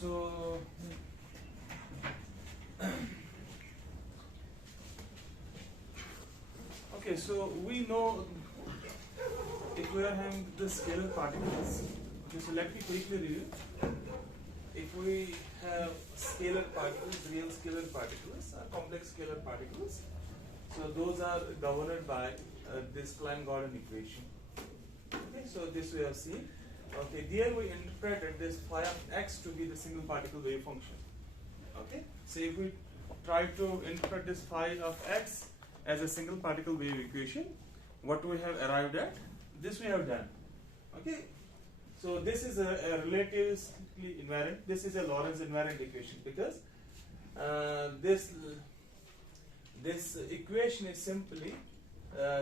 So okay, so we know if we are having the scalar particles. Okay, so let me quickly review. If we have scalar particles, real scalar particles, complex scalar particles, so those are governed by this Klein-Gordon equation. Okay, so this we have seen. Okay, there we interpreted this phi of x to be the single particle wave function. Okay, so if we try to interpret this phi of x as a single particle wave equation, what we have arrived at, this we have done. Okay, so this is a relatively invariant, this is a Lorentz invariant equation, because this equation is simply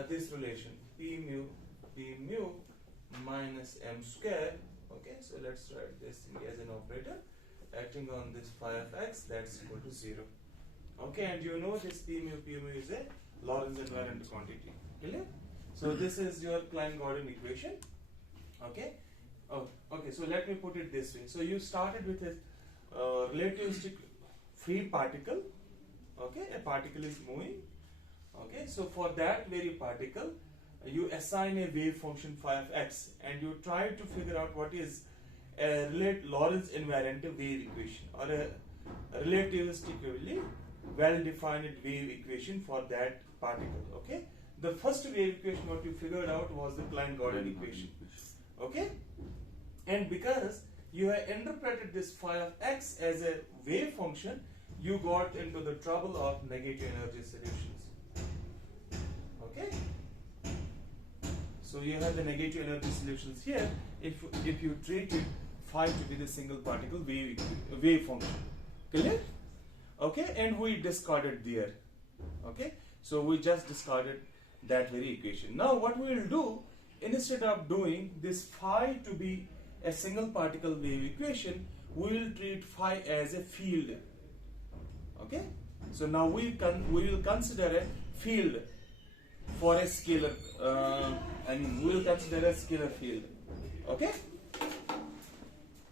this relation p mu minus m square. Okay, so let's write this as an operator acting on this phi of x, that's equal to 0. Okay, and you know this p mu is a Lorentz invariant quantity. Clear? So this is your Klein-Gordon equation. Okay. Oh, okay. So let me put it this way. So you started with a relativistic free particle. Okay, a particle is moving. Okay, so for that very particle, you assign a wave function phi of x, and you try to figure out what is a Lorentz invariant wave equation, or a relativistically well-defined wave equation for that particle. Okay, the first wave equation what you figured out was the Klein-Gordon equation. Okay, and because you have interpreted this phi of x as a wave function, you got into the trouble of negative energy solutions. Okay, so you have the negative energy solutions here if you treated phi to be the single particle wave function. Clear? Okay, and we discarded there. Okay, so we just discarded that very equation. Now what we will do, instead of doing this phi to be a single particle wave equation, we will treat phi as a field. Okay, so now we will consider a field for a scalar. We will consider a scalar field. Okay,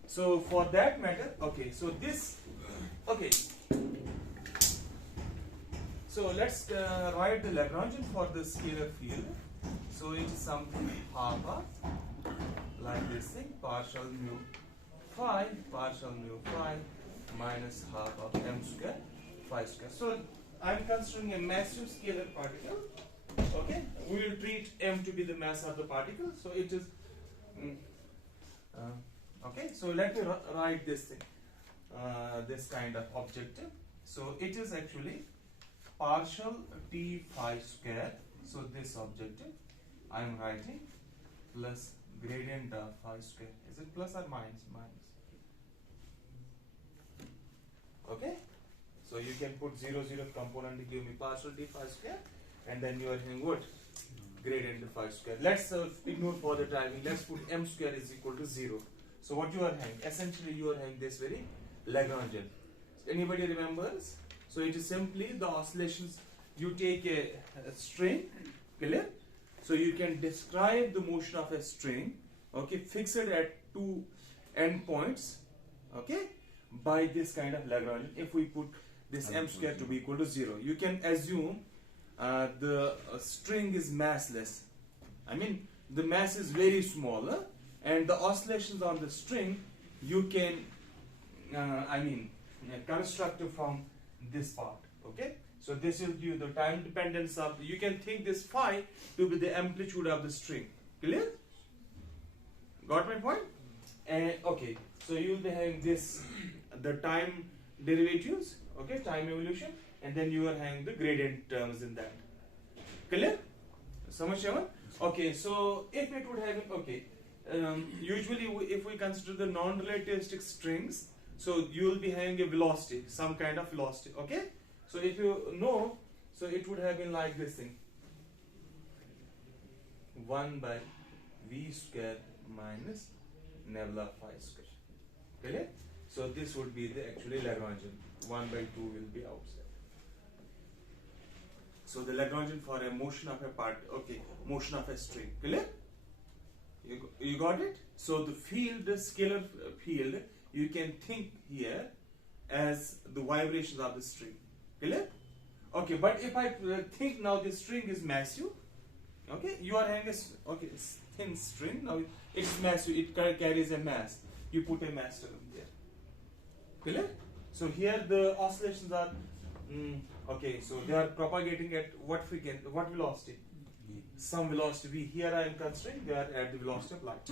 so for that matter, okay, so this, okay, so let's write the Lagrangian for the scalar field. So it is something half like this thing, partial mu phi minus half of m square phi square. So I'm considering a massive scalar particle. Okay, we will treat m to be the mass of the particle. So it is okay. So let me write this thing, this kind of objective. So it is actually partial t phi square. So this objective I am writing plus gradient of phi square. Is it plus or minus? Minus. Okay. So you can put 0 component to give me partial t phi square, and then you are having what? Gradient of phi square. Let's ignore for the timing. Let's put m square is equal to 0. So what you are having? Essentially you are having this very Lagrangian. Anybody remembers? So it is simply the oscillations. You take a string, clear? So you can describe the motion of a string, okay, fixed at two endpoints, okay, by this kind of Lagrangian. If we put this m square to be equal to 0, you can assume the string is massless. I mean, the mass is very small, and the oscillations on the string you can, construct from this part. Okay. So this will give you the time dependence of, you can think this phi to be the amplitude of the string. Clear? Got my point? And okay, so you will be having this, the time derivatives, okay, time evolution, and then you are having the gradient terms in that. Clear? Samajh? Okay, so if it would have, okay, usually if we consider the non-relativistic strings, so you will be having a velocity, some kind of velocity, okay? So if you know, so it would have been like this thing, 1 by v square minus nebula phi square. Clear? So this would be the actually Lagrangian. 1 by 2 will be outside. So the Lagrangian for a motion of a part, okay, motion of a string. Clear? You got it? So the field, the scalar field, you can think here as the vibrations of the string. Clear? Okay, but if I think now the string is massive, okay, you are having a it's thin string, now it is massive, it carries a mass. You put a mass term here. Clear? So here the oscillations are okay, so they are propagating at what frequency, what velocity? Some velocity v. Here I am considering they are at the velocity of light.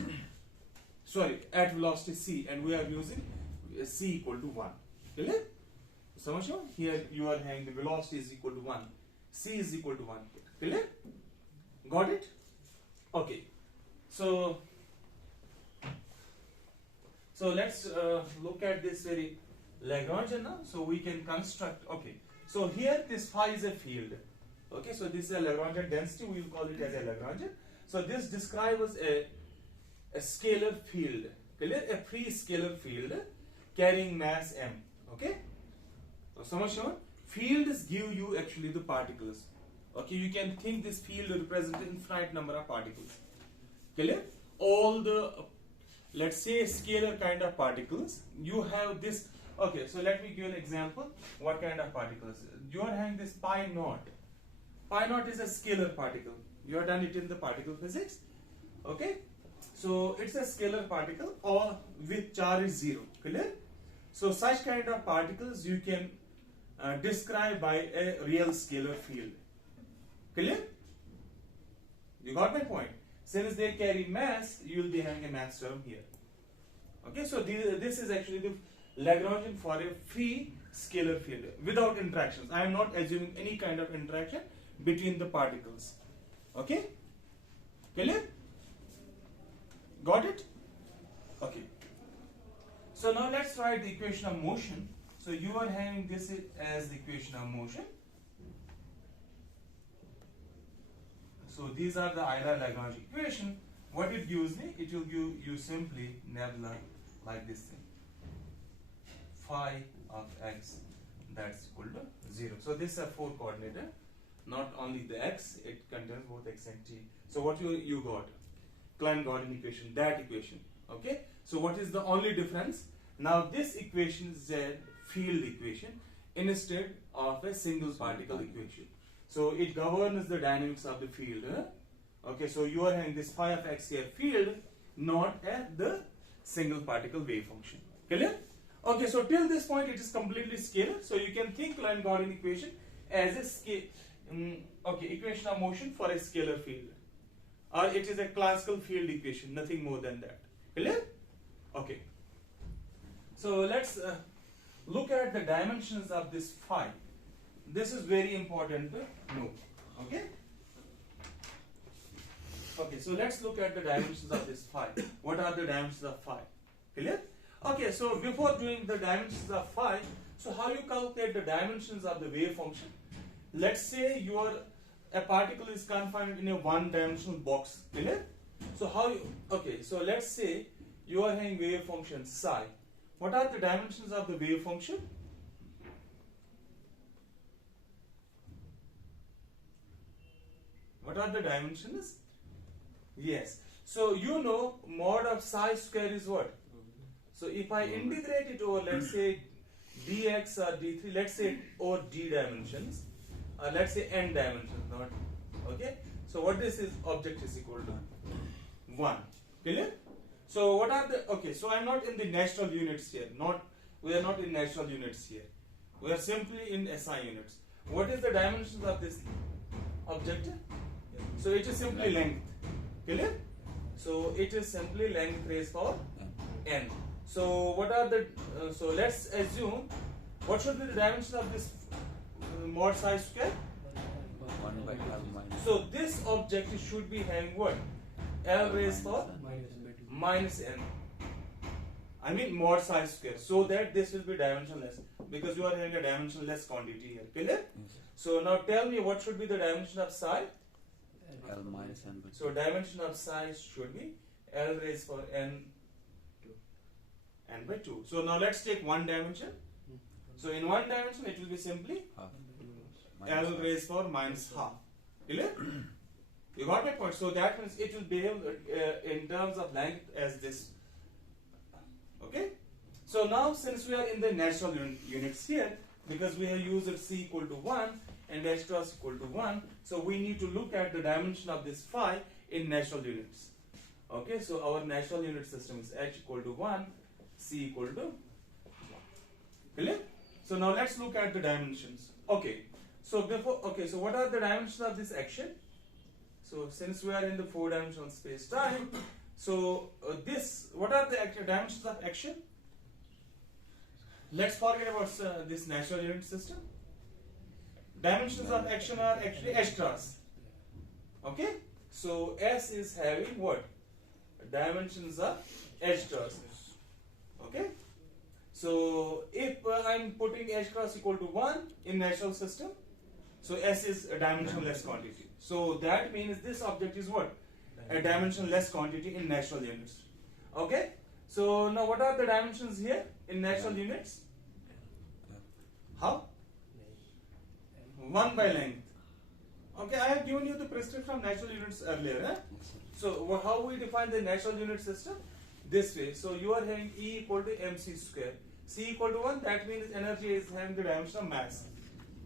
Sorry, at velocity c, and we are using c equal to 1. Clear? So here you are having the velocity is equal to 1, c is equal to 1. Clear? Got it? Okay. So let's look at this very Lagrangian now. So we can construct. Okay. So here this phi is a field. Okay. So this is a Lagrangian density. We will call it as a Lagrangian. So this describes a scalar field. Clear? A free scalar field carrying mass m. Okay. So fields give you actually the particles. Okay. You can think this field represents infinite number of particles. Clear? All the let's say scalar kind of particles, you have this. Okay, so let me give an example. What kind of particles? You are having this pi naught. Pi naught is a scalar particle. You have done it in the particle physics. Okay, so it's a scalar particle or with charge is 0. Clear? So such kind of particles you can describe by a real scalar field. Clear? You got my point? Since they carry mass, you will be having a mass term here. Okay, so this is actually the Lagrangian for a free scalar field without interactions. I am not assuming any kind of interaction between the particles. Okay? Clear? Got it? Okay. So now let's write the equation of motion. So you are having this as the equation of motion. So these are the Euler Lagrange equation. What it gives me? It will give you simply nebula like this thing. Phi of x that's equal to 0. So this is a 4 coordinator. Not only the x, it contains both x and t. So what you got? Klein-Gordon equation, that equation. Okay. So what is the only difference? Now this equation is a field equation instead of a single particle equation. So it governs the dynamics of the field. Okay, so you are having this phi of x here field, not the single particle wave function. Clear? Okay, so till this point it is completely scalar. So you can think Klein-Gordon equation as a equation of motion for a scalar field, or it is a classical field equation, nothing more than that. Clear? Okay. So let's look at the dimensions of this phi. This is very important to know. Okay? Okay, so let's look at the dimensions of this phi. What are the dimensions of phi? Clear? Okay, so before doing the dimensions of phi, so how you calculate the dimensions of the wave function? Let's say a particle is confined in a one-dimensional box. Clear? So how you, okay, so let's say you are having wave function psi. What are the dimensions of the wave function? What are the dimensions? Yes. So you know mod of psi square is what? So if I integrate it over, let's say dx or d3, let's say over d dimensions, let's say n dimensions, not okay. So what this is, object is equal to 1. Clear? So what are the, okay, so I'm not in the natural units here. We are not in natural units here. We are simply in SI units. What is the dimensions of this object? So it is simply length. Clear? So it is simply length raised power n. So what are the, so let's assume, what should be the dimensions of this mod psi square? 1 by L minus. So this object should be having what? L raised power minus n. I mean mod psi square. So that this will be dimensionless, because you are having a dimensionless quantity here. Clear? Yes. So now tell me what should be the dimension of psi? L minus n by 2. So dimension of psi should be L raised power n by 2. So now let's take one dimension. So in one dimension it will be simply Half. L raised power minus half. Clear? You got my point? So that means it will behave in terms of length as this. Okay? So now since we are in the natural units here, because we have used c equal to 1 and h cross equal to 1, so we need to look at the dimension of this phi in natural units. Okay, so our natural unit system is h equal to 1, c equal to 1. Clear? So now let's look at the dimensions. Okay, so what are the dimensions of this action? So since we are in the 4-dimensional space time, so what are the dimensions of action? Let's forget about this natural unit system. Dimensions of action are actually h cross. Okay, so S is having what? Dimensions of h cross. Okay, so if I'm putting h cross equal to 1 in natural system, so S is a dimensionless quantity. So that means this object is what? A dimensionless quantity in natural units. Okay, so now what are the dimensions here in natural units? How? 1 by length. Okay, I have given you the prescription from natural units earlier. Eh? So how we define the natural unit system? This way. So you are having E equal to mc square. C equal to 1, that means energy is having the dimension of mass.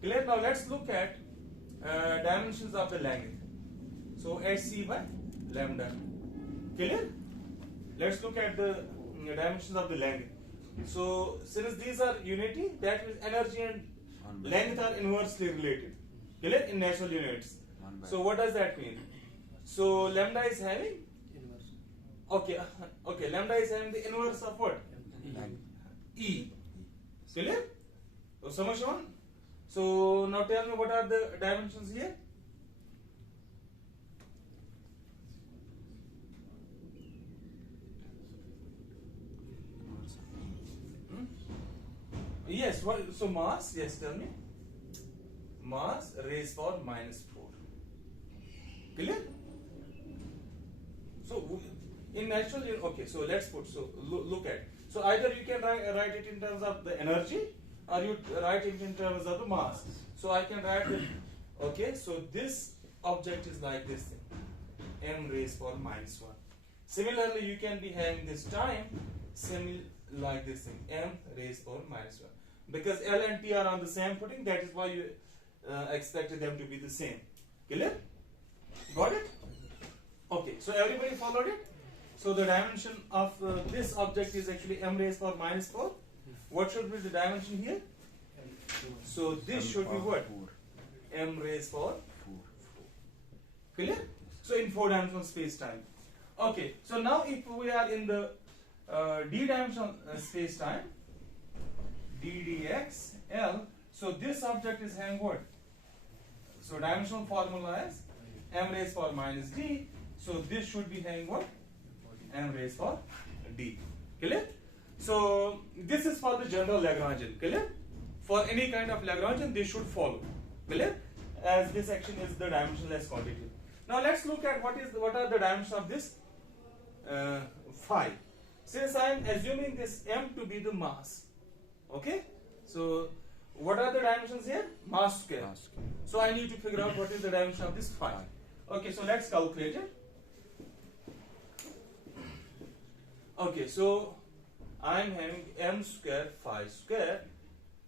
Clear? Now let's look at dimensions of the length. So hc by lambda. Clear? Let's look at the dimensions of the length. So since these are unity, that means energy and length are inversely related. Clear? In natural units. So what does that mean? So lambda is having okay, lambda is having the inverse of what? E. Clear? So summation. So now tell me what are the dimensions here? Yes, what? So mass, yes, tell me. Mass raised power minus 4. Clear? So in natural, okay, so let's put, so look at. So either you can write it in terms of the energy, or you write it in terms of the mass. So I can write it, okay, so this object is like this thing, m raised power minus 1. Similarly, you can be having this time, like this thing, m raised power minus 1. Because L and T are on the same footing, that is why you expected them to be the same. Clear? Got it? Okay, so everybody followed it? So the dimension of this object is actually m raised power minus 4. What should be the dimension here? So this should be what? M raised power 4. Clear? So in 4-dimensional space-time. Okay, so now if we are in the d-dimensional space-time, ddx L, so this object is having what? So dimensional formula is m raised power minus d, so this should be having what? M raised power d. Clear? So this is for the general Lagrangian. Clear? For any kind of Lagrangian, this should follow. Clear? As this action is the dimensionless quantity. Now let's look at what are the dimensions of this phi. Since I am assuming this m to be the mass, okay? So what are the dimensions here? Mass square. So I need to figure out what is the dimension of this phi. Okay, so let's calculate it. Okay, so I am having m square phi square.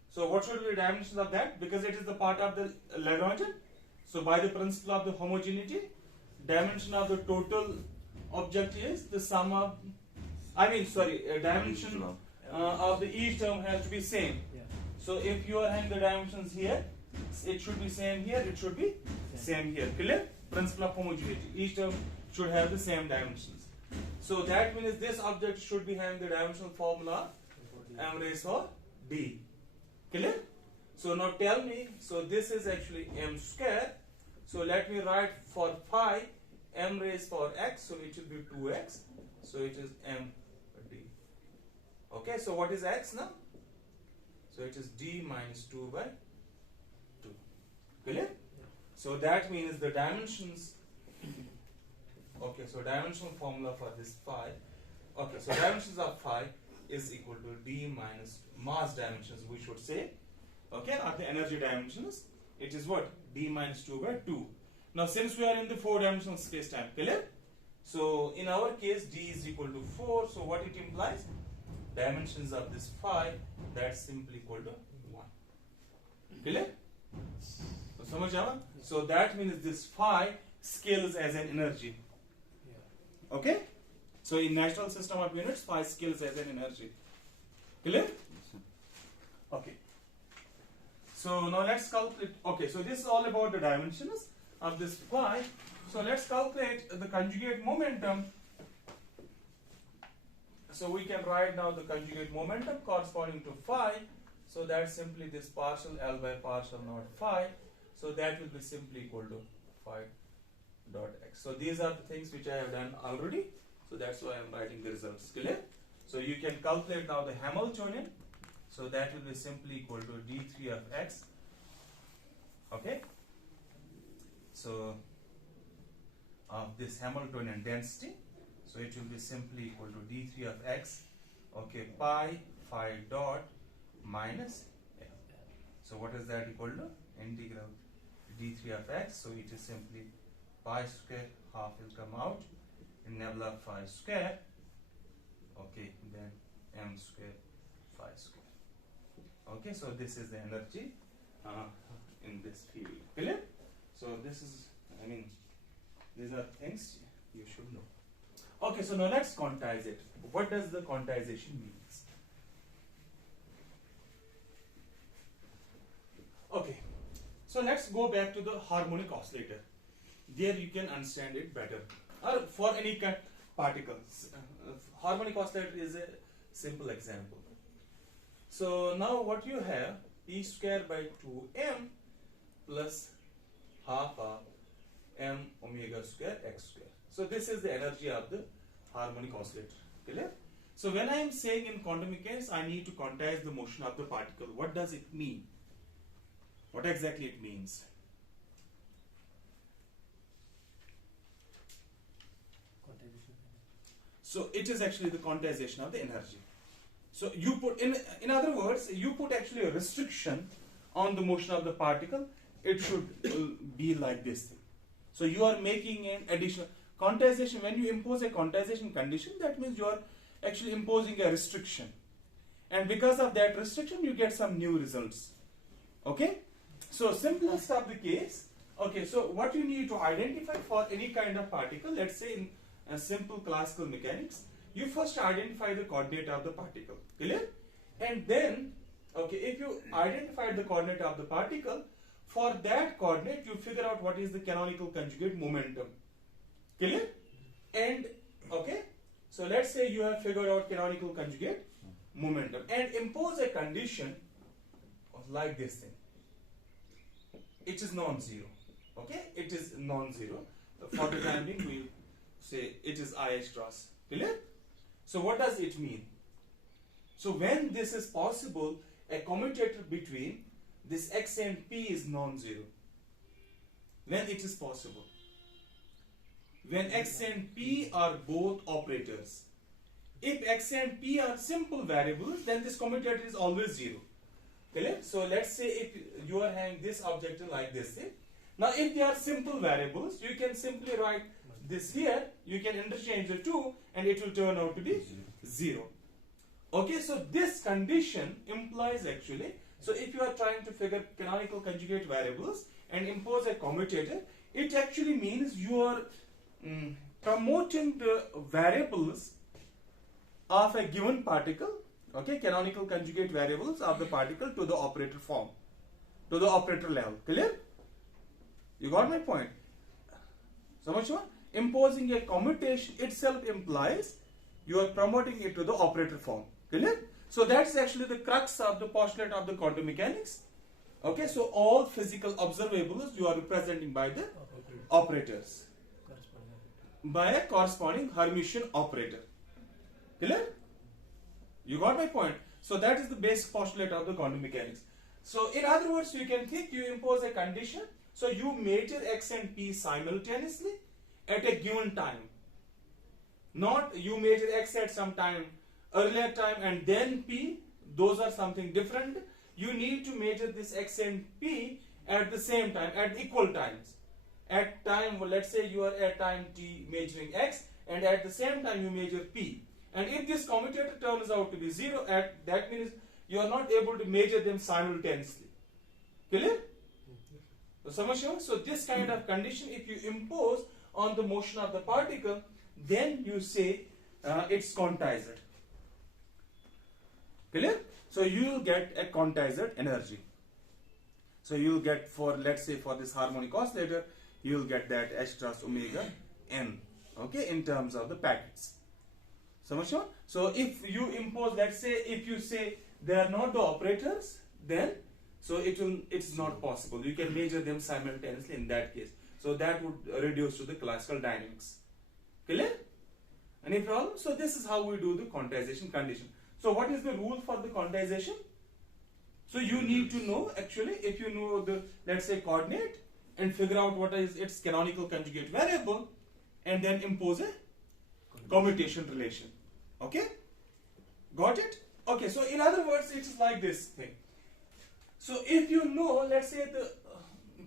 So what should be the dimensions of that? Because it is the part of the Lagrangian. So by the principle of the homogeneity, dimension of the total object is the sum of, dimension of the each term has to be same. So if you are having the dimensions here, it should be same here, it should be same here. Clear? Principle of homogeneity. Each term should have the same dimensions. So that means this object should be having the dimensional formula m raised power d. Clear? So now tell me, so this is actually m square. So let me write for phi m raised power x, so it should be 2x. So it is m d. Okay, so what is x now? So it is d minus 2 by 2. Clear? So that means the dimensions. Okay, so dimensional formula for this phi. Okay, so dimensions of phi is equal to d minus mass dimensions, we should say. Okay, or the energy dimensions. It is what? D minus 2 by 2. Now since we are in the 4-dimensional space-time, clear? So in our case, d is equal to 4. So what it implies? dimensions of this phi, that's simply equal to 1. Clear? So, samajh aaya? So that means this phi scales as an energy. Okay? So in natural system of units, phi scales as an energy. Clear? Okay. So now let's calculate. Okay, so this is all about the dimensions of this phi. So let's calculate the conjugate momentum. So we can write now the conjugate momentum corresponding to phi. So that's simply this partial L by partial naught phi. So that will be simply equal to phi dot x. So these are the things which I have done already. So that's why I am writing the results. Clear? So you can calculate now the Hamiltonian. So that will be simply equal to d3 of x. Okay? So of this Hamiltonian density. So it will be simply equal to d3 of x. Okay, pi phi dot minus L. So what is that equal to? Integral d3 of x. So it is simply pi square, half will come out in nebula phi square. Okay, then m square phi square. Okay, so this is the energy in this field. Clear? So this is, I mean, these are things you should know. Okay, so now let's quantize it. What does the quantization means? Okay, so let's go back to the harmonic oscillator. There you can understand it better. Or for any kind of particles. Harmonic oscillator is a simple example. So now what you have, E square by 2m plus half of m omega square x square. So this is the energy of the harmonic oscillator. Clear? So when I am saying in quantum mechanics, I need to quantize the motion of the particle. What does it mean? What exactly it means? So it is actually the quantization of the energy. So you put in other words, you put actually a restriction on the motion of the particle. It should be like this thing. So you are making an additional quantization. When you impose a quantization condition, that means you are actually imposing a restriction, and because of that restriction, you get some new results. Okay. So simplest of the case. Okay. So what you need to identify for any kind of particle, let's say in a simple classical mechanics, you first identify the coordinate of the particle. Clear? And then, okay, if you identify the coordinate of the particle, for that coordinate you figure out what is the canonical conjugate momentum. Clear? And okay, so let's say you have figured out canonical conjugate momentum and impose a condition of like this thing. It is non-zero. Okay, it is non-zero. For the time being, we'll say it is IH cross. Clear? So what does it mean? So when this is possible, a commutator between this x and p is non-zero. When it is possible. When x and p are both operators. If x and p are simple variables, then this commutator is always zero. Clear? So let's say if you are having this object like this thing. Now if they are simple variables, you can simply write this here, you can interchange the two and it will turn out to be 0. Okay, so this condition implies actually, so if you are trying to figure canonical conjugate variables and impose a commutator, it actually means you are promoting the variables of a given particle, okay, canonical conjugate variables of the particle to the operator form, to the operator level. Clear? You got my point? So much more? Imposing a commutation itself implies you are promoting it to the operator form. Clear? So that's actually the crux of the postulate of the quantum mechanics. Okay, so all physical observables you are representing by the operators. By a corresponding Hermitian operator. Clear? You got my point? So that is the basic postulate of the quantum mechanics. So in other words, you can think you impose a condition. So you measure x and p simultaneously at a given time. Not you measure x at some time, earlier time and then p. Those are something different. You need to measure this x and p at the same time, at equal times. At time, well, let's say you are at time t measuring x and at the same time you measure p. And if this commutator turns out to be 0, that means you are not able to measure them simultaneously. Clear? So this kind of condition, if you impose on the motion of the particle, then you say it's quantized. Clear? So you will get a quantized energy. So you will get, for let's say for this harmonic oscillator, you will get that h cross omega n, okay, in terms of the packets. So if you impose, let's say if you say they are not the operators, then so it's not possible. You can measure them simultaneously in that case. So that would reduce to the classical dynamics. Clear? Any problem? So this is how we do the quantization condition. So what is the rule for the quantization? So you need to know, actually, if you know the, let's say, coordinate and figure out what is its canonical conjugate variable, and then impose a commutation relation. Okay? Got it? Okay, so in other words, it's like this thing. So if you know, let's say, the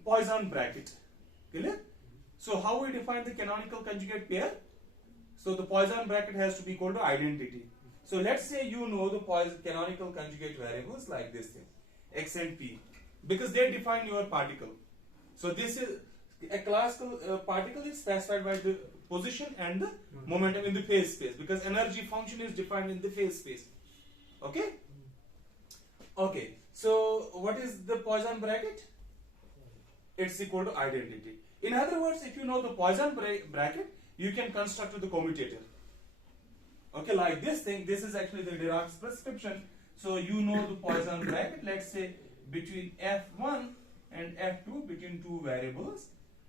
Poisson bracket, clear? So how we define the canonical conjugate pair? So the Poisson bracket has to be equal to identity. So let's say you know the Poisson canonical conjugate variables like this thing, x and p, because they define your particle. So this is a classical particle is specified by the position and the momentum in the phase space, because energy function is defined in the phase space. Okay? Okay. So what is the Poisson bracket? It's equal to identity. In other words, if you know the Poisson bracket, you can construct the commutator. Okay, like this thing. This is actually the Dirac's prescription. So you know the Poisson bracket, let's say between f1 and f2, between two variables.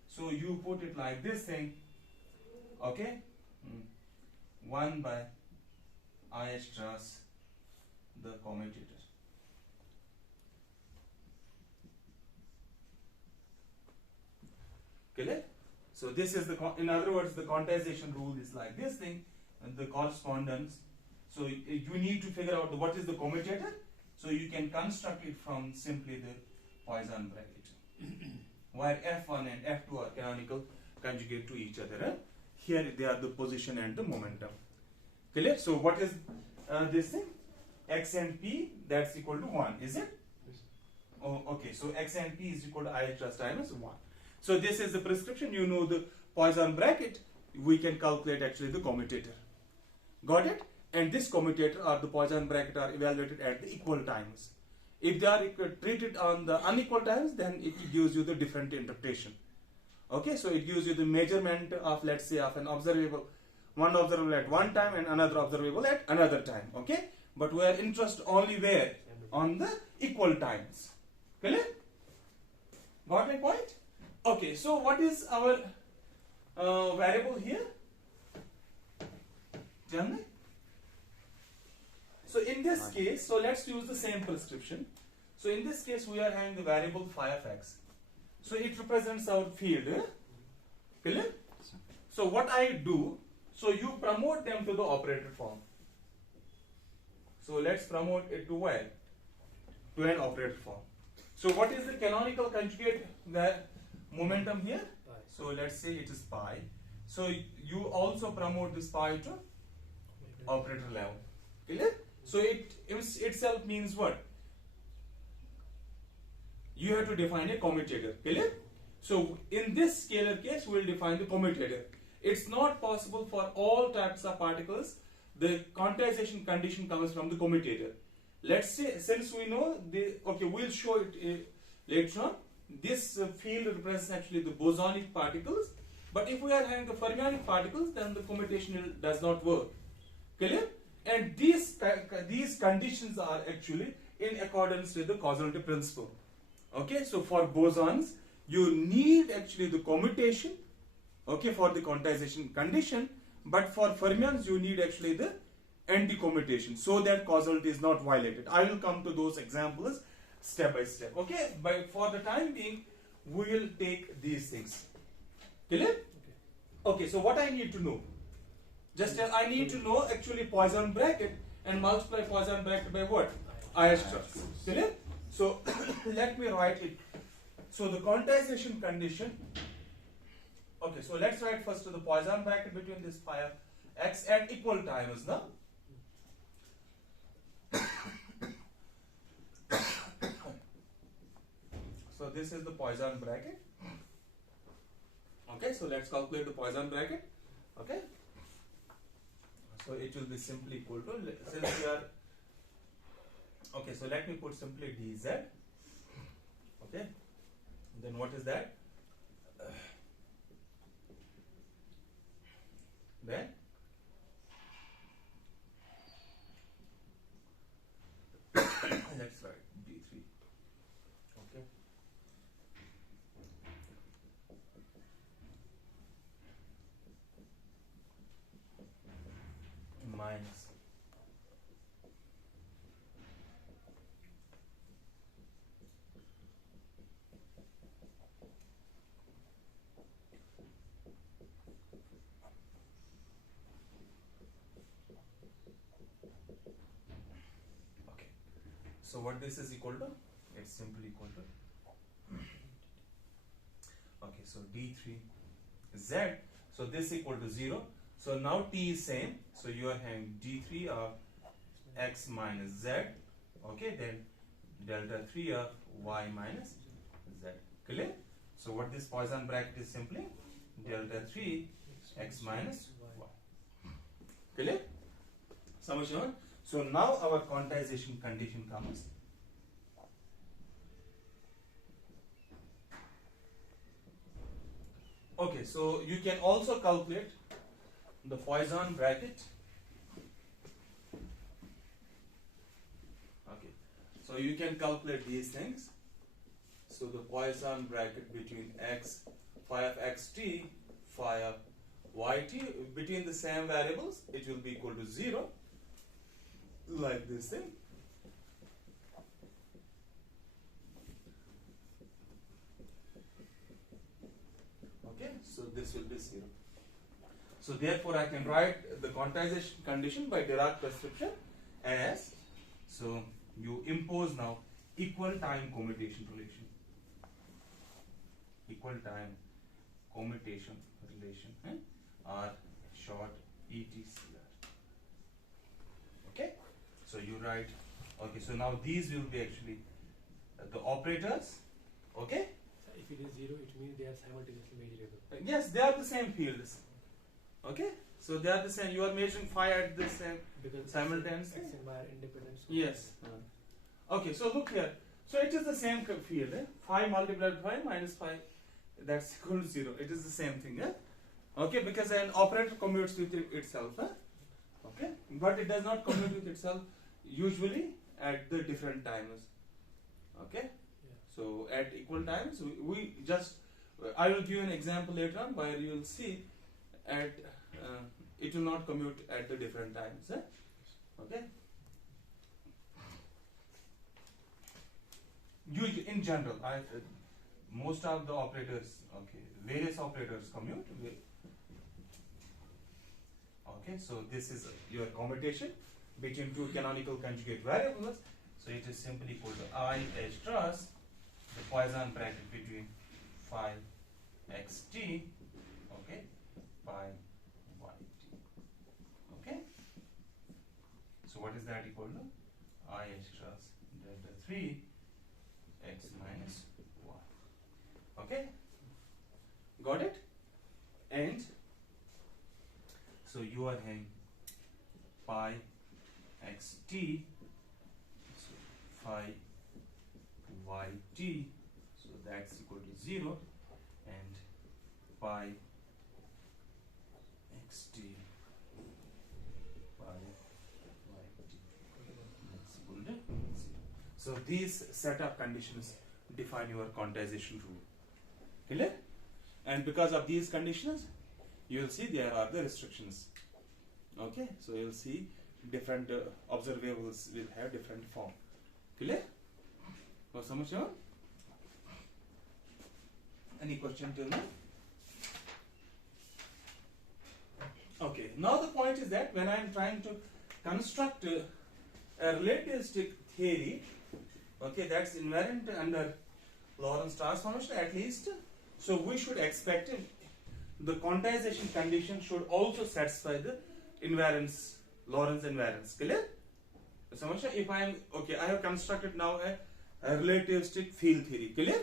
So you put it like this thing. Okay, 1 by IH cross the commutator. Clear? So this is the, in other words, the quantization rule is like this thing, and the correspondence. So you need to figure out what is the commutator. So you can construct it from simply the Poisson bracket, where f1 and f2 are canonical conjugate to each other. Here they are the position and the momentum. Clear? So what is this thing? X and p, that's equal to 1, is it? Oh, okay. So x and p is equal to IH plus times 1. So this is the prescription. You know the Poisson bracket. We can calculate actually the commutator. Got it? And this commutator or the Poisson bracket are evaluated at the equal times. If they are treated on the unequal times, then it gives you the different interpretation. Okay, so it gives you the measurement of, let's say, of an observable, one observable at one time and another observable at another time. Okay, but we are interested only where? On the equal times. Clear? Got my point? Okay, so what is our variable here? Tell me. So in this case, so let's use the same prescription. So in this case, we are having the variable phi of x. So it represents our field. Clear? So what I do, so you promote them to the operator form. So let's promote it to where? To an operator form. So what is the canonical conjugate momentum here? So let's say it is pi. So you also promote this pi to operator level. Clear? So it itself means what? You have to define a commutator. Clear? So in this scalar case, we will define the commutator. It's not possible for all types of particles. The quantization condition comes from the commutator. Let's say, since we know the, okay, we'll show it later on. This field represents actually the bosonic particles. But if we are having the fermionic particles, then the commutation does not work. Clear? And these conditions are actually in accordance with the causality principle. Okay, so for bosons, you need actually the commutation, okay, for the quantization condition, but for fermions, you need actually the anti-commutation so that causality is not violated. I will come to those examples step by step. Okay, but for the time being, we will take these things. Clear? Okay, so what I need to know? Just I need to know actually Poisson bracket and multiply Poisson bracket by what? IH cross. Clear? So let me write it. So the quantization condition. Okay, so let's write first to the Poisson bracket between this phi of x at equal times now. this is the Poisson bracket. Okay, so let's calculate the Poisson bracket. Okay, so it will be simply equal to, since we are, okay, so let me put simply dz. Okay, then what is that? Then let's write d3. Okay, minus okay. So what this is equal to? It's simply equal to, okay, so d3 z, so this equal to 0. So now t is same, so you are having d3 of x minus z, okay, then delta 3 of y minus z. Clear? So what this Poisson bracket is simply delta 3 x minus y. Clear? Samajh? So now our quantization condition comes. Okay, so you can also calculate the Poisson bracket. Okay, so you can calculate these things. So the Poisson bracket between x, phi of xt, phi of yt, between the same variables, it will be equal to 0, like this thing. Okay, so this will be 0. So therefore I can write the quantization condition by Dirac prescription as, so you impose now equal time commutation relation. Equal time commutation relation, or short ETCR. Okay, so you write, okay, so now these will be actually the operators. Okay, So if it is 0, it means they are simultaneously measurable. yes, they are the same fields. Okay, so they are the same, you are measuring phi at the same Because simultaneously. X and Y are independent. So Yes. Okay, so look here. So it is the same field. Phi multiplied by minus phi, that's equal to 0. It is the same thing. Okay, because an operator commutes with itself. Okay, but it does not commute with itself usually at the different times. Okay, Yeah. so at equal times, we just, I will give you an example later on where you will see at it will not commute at the different times. Okay. Usually, in general, most of the operators, okay, various operators commute. Okay, so this is your commutation between two canonical conjugate variables. So it is simply equal to I H trust, the Poisson bracket between phi xt, okay, by yt. Okay. So what is that equal to? I H trust delta 3 x minus y. Okay, got it? And so you are having pi xt, so phi yt, so that's equal to 0, and pi xt pi yt, that's equal to 0. So these set of conditions define your quantization rule. Clear? And because of these conditions, you will see there are the restrictions. Okay, so you will see different observables will have different form. Clear? For so much more? Any question till now? Okay, now the point is that when I am trying to construct a relativistic theory, okay, that's invariant under Lorentz transformation at least, so we should expect the quantization condition should also satisfy the invariance, Lorentz invariance. Clear? So if I am, okay, I have constructed now a relativistic field theory. Clear?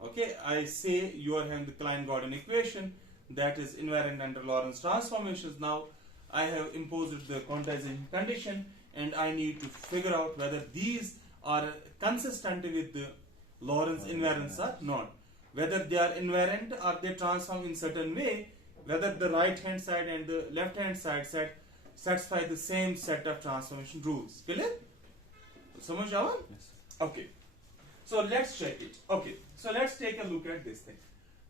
Okay, I say you are having the Klein-Gordon equation that is invariant under Lorentz transformations. Now I have imposed the quantization condition, and I need to figure out whether these are consistent with the Lorentz invariants or not. Whether they are invariant or they transform in certain way, whether the right hand side and the left hand side satisfy the same set of transformation rules. Clear? Samajh aawa? Yes. Okay. So let's check it. Okay. So let's take a look at this thing.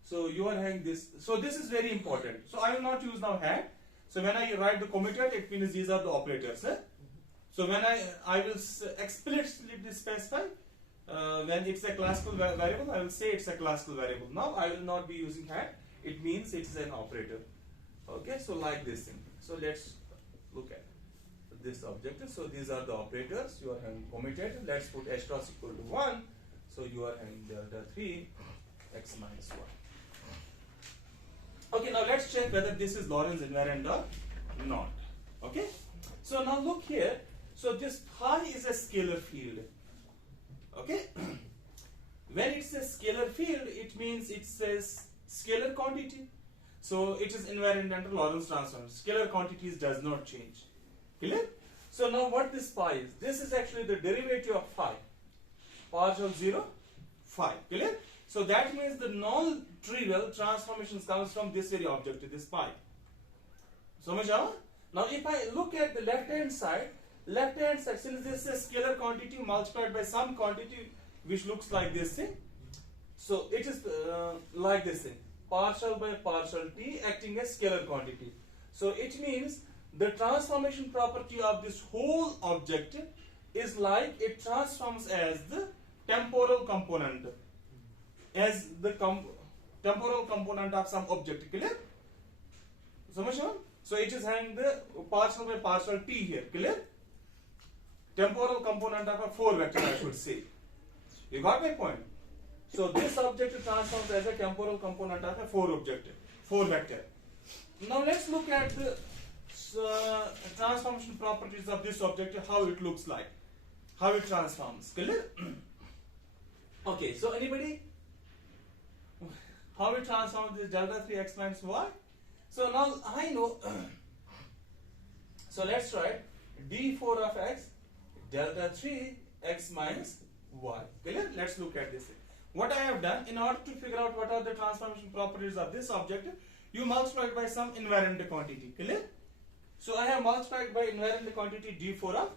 So you are having this. So this is very important. So I will not use now hat. So when I write the commuted, it means these are the operators. So when I will explicitly specify when it's a classical variable, I will say it's a classical variable. Now I will not be using hat. It means it's an operator. Okay. So like this thing. So let's look at this objective. So these are the operators. You are having commutative. Let's put h cross equal to 1. So you are having delta 3 x minus 1. Okay, now let's check whether this is Lorentz invariant or not. Okay, so now look here. So this phi is a scalar field. Okay, when it's a scalar field, it means it says scalar quantity. So it is invariant under Lorentz transform. Scalar quantities does not change. Clear? So now what this phi is? This is actually the derivative of phi. Partial 0, phi. Clear? So that means the non-trivial transformations comes from this very object, this pi. Samajh aawa? Now if I look at the left hand side, since this is a scalar quantity multiplied by some quantity which looks like this thing, so it is like this thing, partial by partial t acting as scalar quantity. So it means the transformation property of this whole object is like it transforms as the temporal component, as the temporal component of some object. Clear? Samajh aawa? So it is having the partial by partial t here. Clear? Temporal component of a 4 vector, I should say. You got my point? So this object transforms as a temporal component of a 4 vector. Now let's look at the transformation properties of this object, how it looks like, how it transforms. Clear? Okay, so anybody? How it transforms this delta 3 x minus y? So now I know. So let's write d4 of x delta 3 x minus y. Clear? Let's look at this. What I have done, in order to figure out what are the transformation properties of this object, you multiply it by some invariant quantity. Clear? So I have multiplied by invariant quantity d4 of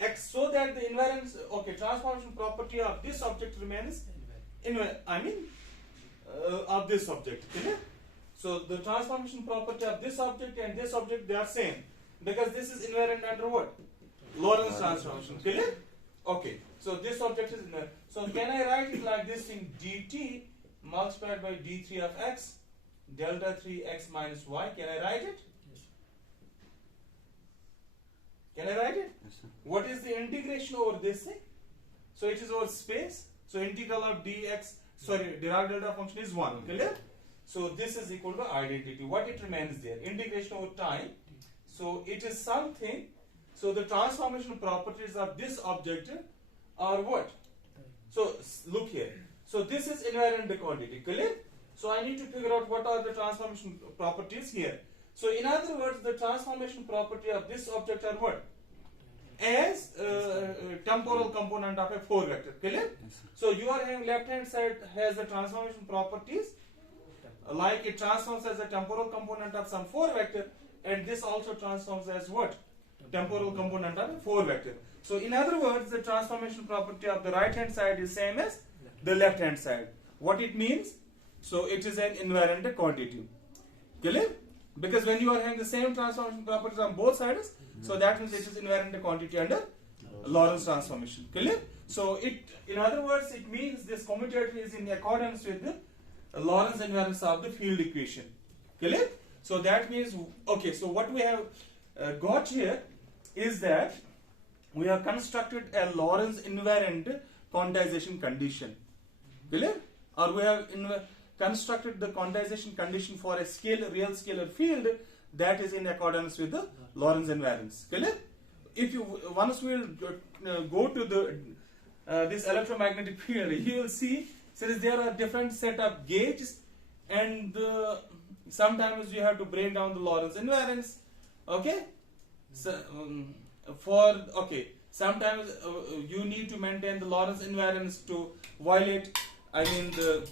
x, so that the invariance, okay, transformation property of this object remains of this object. Clear? So the transformation property of this object and this object, they are same, because this is invariant under what? Lorentz transformation. Clear? Okay. So this object is invariant. So can I write it like this in dt multiplied by d3 of x delta 3 x minus y? Can I write it? Yes. Can I write it? Yes, sir. What is the integration over this thing? So it is over space. So integral of dx, Dirac delta function is 1. Clear? So this is equal to identity. What it remains there? Integration over time. So it is something. So the transformation properties of this object are what? So look here. So this is invariant quantity. Clear? So I need to figure out what are the transformation properties here. So in other words, the transformation property of this object are what? As temporal component of a 4 vector. Clear? Yes, sir. So you are having left hand side has the transformation properties like it transforms as a temporal component of some 4 vector, and this also transforms as what? Temporal component of a 4 vector. So in other words, the transformation property of the right hand side is same as the left hand side. What it means? So it is an invariant quantity. Clear? Because when you are having the same transformation properties on both sides, so that means it is invariant quantity under Lorentz transformation. Clear? So it, in other words, it means this commutator is in accordance with the Lorentz invariance of the field equation. Clear? So that means, okay, so what we have got here is that we have constructed a Lorentz invariant quantization condition. Clear? Or we have constructed the quantization condition for a real scalar field that is in accordance with the Lorentz invariance. Clear? If you once we will go to the this electromagnetic field, you will see since there are different set of gauges, and sometimes you have to break down the Lorentz invariance. Okay, so sometimes you need to maintain the Lorentz invariance to violate, I mean, the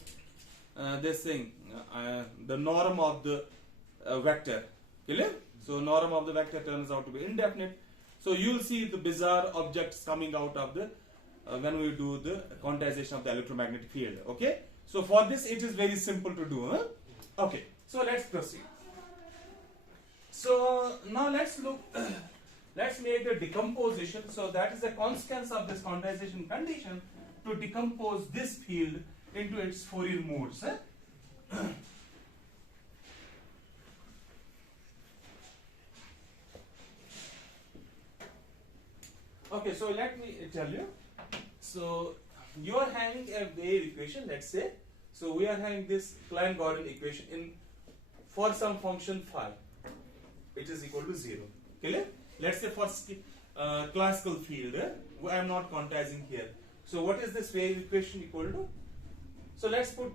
the norm of the vector. Clear? So norm of the vector turns out to be indefinite. So you'll see the bizarre objects coming out of the when we do the quantization of the electromagnetic field. Okay. So for this it is very simple to do. Huh? Okay. So let's proceed. So now let's look. Let's make the decomposition. So that is the consequence of this quantization condition to decompose this field into its Fourier modes. Huh? Okay, so let me tell you. So you are having a wave equation, let's say. So we are having this Klein-Gordon equation in for some function phi, it is equal to 0. Clear? Let's say for classical field, I am not quantizing here. So what is this wave equation equal to? So let's put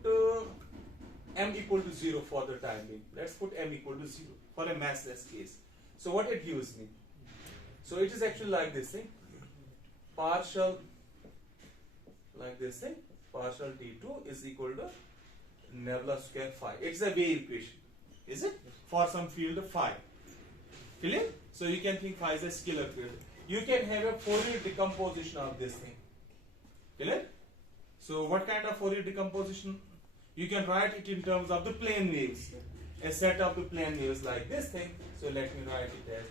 m equal to 0 for the time being. Let's put m equal to 0 for a massless case. So what it gives me? So it is actually like this thing. Partial partial t2 is equal to nebula square phi. It's a wave equation, is it? For some field phi. Clear? So you can think phi is a scalar field. You can have a Fourier decomposition of this thing. Clear? So what kind of Fourier decomposition? You can write it in terms of the plane waves. A set of the plane waves like this thing. So let me write it as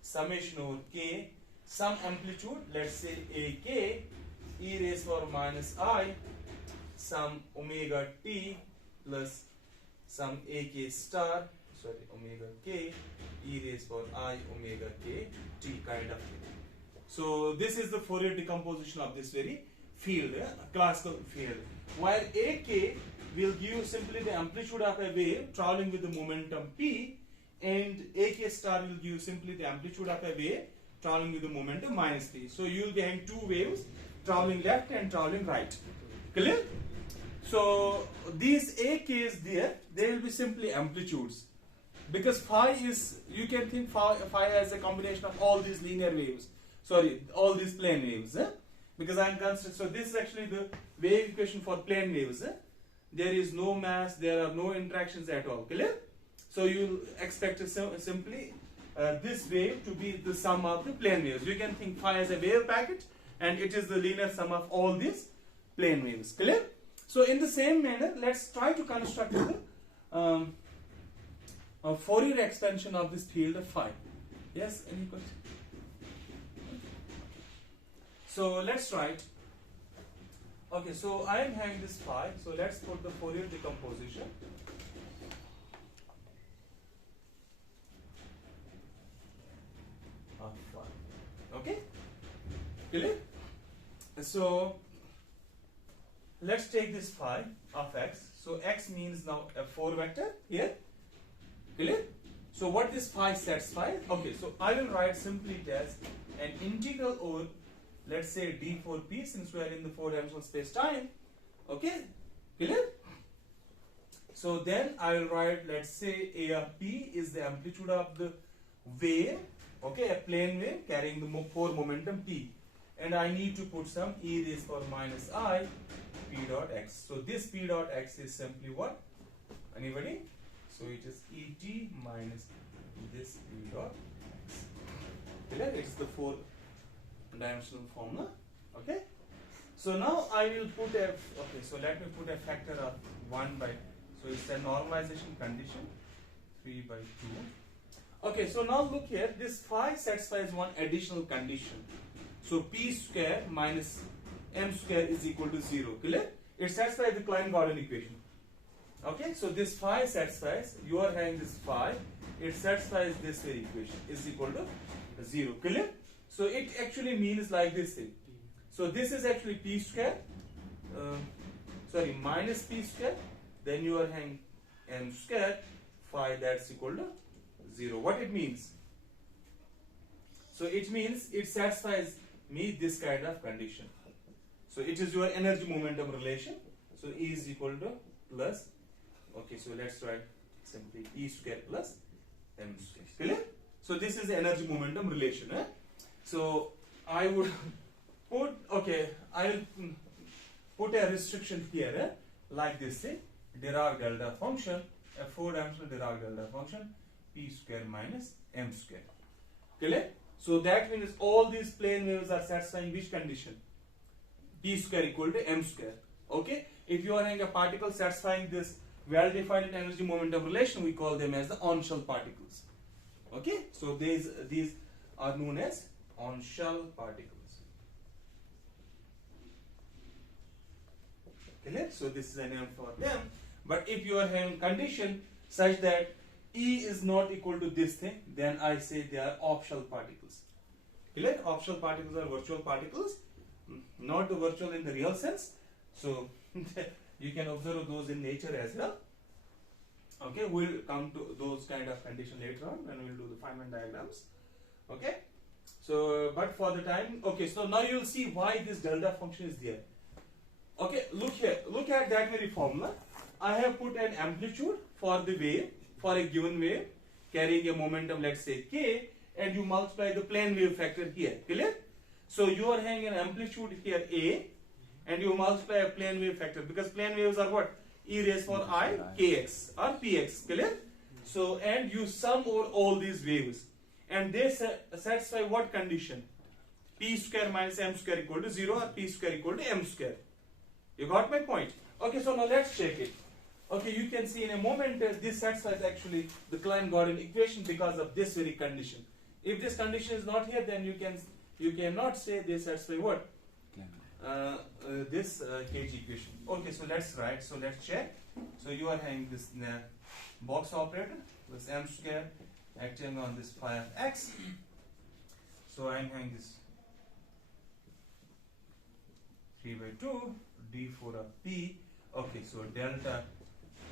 summation over k, some amplitude, let's say ak, e raised to power minus I, some omega t plus some ak star, omega k, e raised to power I omega k t kind of thing. So this is the Fourier decomposition of this very field, classical field. While ak will give simply the amplitude of a wave traveling with the momentum p, and ak star will give simply the amplitude of a wave traveling with the momentum minus p. So you will be having two waves traveling left and traveling right. Clear? So these ak's there, they will be simply amplitudes, because phi is, you can think phi as a combination of all these linear waves, all these plane waves, because I am considering. So this is actually the wave equation for plane waves. There is no mass, there are no interactions at all. Clear? So you expect simply this wave to be the sum of the plane waves. You can think phi as a wave packet, and it is the linear sum of all these plane waves. Clear? So in the same manner, let's try to construct the Fourier expansion of this field of phi. Yes, any question? So let's try it. Okay, so I am having this phi. So let's put the Fourier decomposition. Of phi. Okay? Clear? So let's take this phi of x. So x means now a 4 vector here. Clear? So what this phi satisfies? Okay, so I will write simply it as an integral over, let's say d4p, since we are in the 4-dimensional space time. Okay? Clear? So then I will write, let's say a of p is the amplitude of the wave, okay, a plane wave carrying the 4 momentum p, and I need to put some e raised to power minus I p dot x. So this p dot x is simply what? Anybody? So it is et minus this p dot x. Clear? It's the 4-dimensional formula. Okay? So now I will put a, okay, so let me put a factor of 1 by, so it's a normalization condition, 3 by 2. Okay, so now look here, this phi satisfies one additional condition. So p square minus m square is equal to 0. Clear? It satisfies the Klein-Gordon equation. Okay, so this phi satisfies, you are having this phi, it satisfies this very equation, is equal to 0. Clear? So it actually means like this thing. So this is actually p square, minus p square, then you are having m square, phi that's equal to 0. What it means? So it means it satisfies me this kind of condition. So it is your energy momentum relation. So E is equal to plus, okay, so let's write simply E square plus M square. Clear? So this is the energy momentum relation. So I would put, okay, I will put a restriction here like this, say Dirac delta function, a 4-dimensional Dirac delta function, P square minus M square. Clear? So that means all these plane waves are satisfying which condition? P square equal to M square. Okay? If you are having a particle satisfying this well-defined energy momentum relation, we call them as the on-shell particles. Okay? So these are known as on-shell particles. Clear? So this is a name for them. But if you are having condition such that E is not equal to this thing, then I say they are off-shell particles. Clear? Off-shell particles are virtual particles, not the virtual in the real sense. So you can observe those in nature as well. Okay, we'll come to those kind of conditions later on when we'll do the Feynman diagrams. Okay, so but for the time, okay, so now you'll see why this delta function is there. Okay, look here, look at that very formula. I have put an amplitude for the wave, for a given wave carrying a momentum, let's say k, and you multiply the plane wave factor here. Clear? So you are having an amplitude here a, and you multiply a plane wave factor, because plane waves are what? E raised for I kx or px. Clear? So and you sum over all these waves, and they satisfy what condition? P square minus M square equal to 0, or P square equal to M square. You got my point? Okay, so now let's check it. Okay, you can see in a moment this satisfies actually the Klein-Gordon equation because of this very condition. If this condition is not here, then you cannot say they satisfy what? This Kg equation. Okay, so let's write. So let's check. So you are having this box operator plus M square acting on this phi of x. So I am having this 3 by 2 d4 of p. Okay, so delta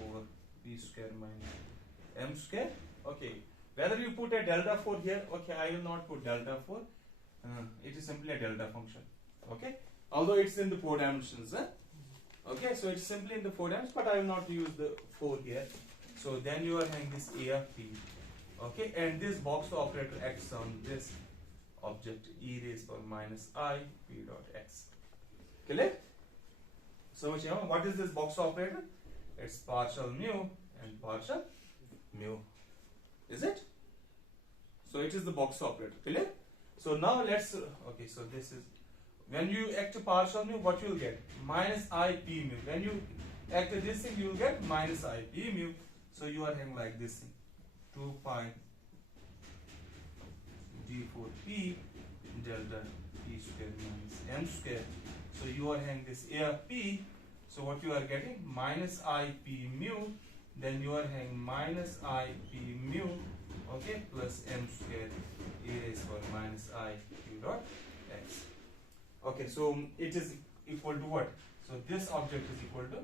over p square minus m square. Okay, whether you put a delta 4 here, okay, I will not put delta 4. It is simply a delta function. Okay, although it's in the 4 dimensions. Okay, so it's simply in the 4 dimensions, but I will not use the 4 here. So then you are having this a of p. Okay, and this box operator acts on this object e raised power minus I p dot x. Clear? So what is this box operator? It's partial mu and partial mu. Is it? So it is the box operator. Clear? So now let's, okay, so this is, when you act partial mu, what you will get? Minus I p mu. When you act this thing, you will get minus I p mu. So you are having like this thing, 2 pi d4 p delta p square minus m square. So you are having this a of p. So what you are getting? Minus I p mu. Then you are having minus I p mu. Okay, plus m square e raised power minus I p dot x. Okay, so it is equal to what? So this object is equal to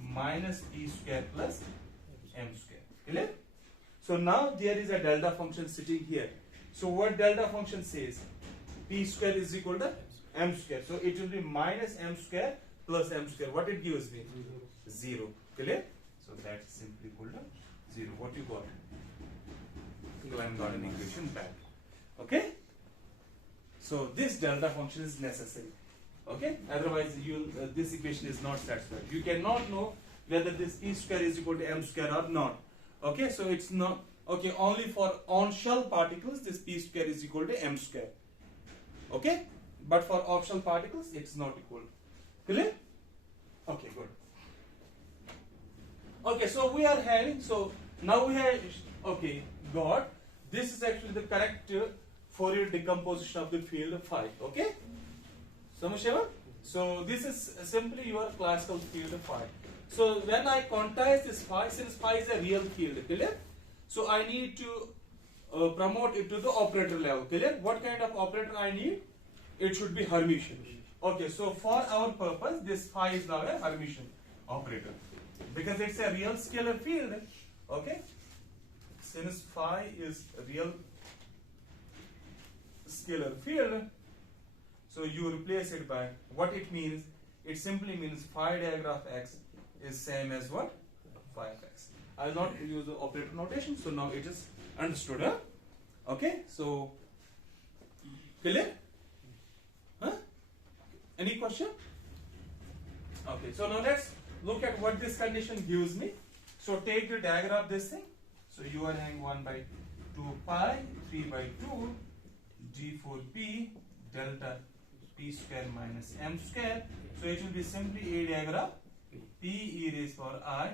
minus p square plus m square. Clear? So now there is a delta function sitting here. So what delta function says? P square is equal to m square. So it will be minus m square plus m square. What it gives me? 0. Clear? So that's simply equal to 0. What you got? Klein-Gordon equation back. Okay? So this delta function is necessary. Okay? Otherwise this equation is not satisfied. You cannot know whether this p square is equal to m square or not. Okay? So it's not, okay, only for on-shell particles this p square is equal to m square. Okay? But for off-shell particles it's not equal. Clear? Okay, good. Okay, so we are having, so now we have, okay, got, this is actually the correct Fourier decomposition of the field phi. Okay? So this is simply your classical field phi. So when I quantize this phi, since phi is a real field, clear? So I need to promote it to the operator level. Clear? What kind of operator I need? It should be Hermitian. Okay, so for our purpose, this phi is now a Hermitian operator because it's a real scalar field. Okay, since phi is a real scalar field, so you replace it by what it means. it simply means phi diagram of x is same as what? Phi of x. I will not use the operator notation, so now it is understood, huh? Okay, so clear? Huh? Any question? Okay, so now let's look at what this condition gives me. So take the diagram of this thing. So you are having 1 by 2 pi 3 by 2 d4p delta p square minus m square. So it will be simply a diagram p e raised power I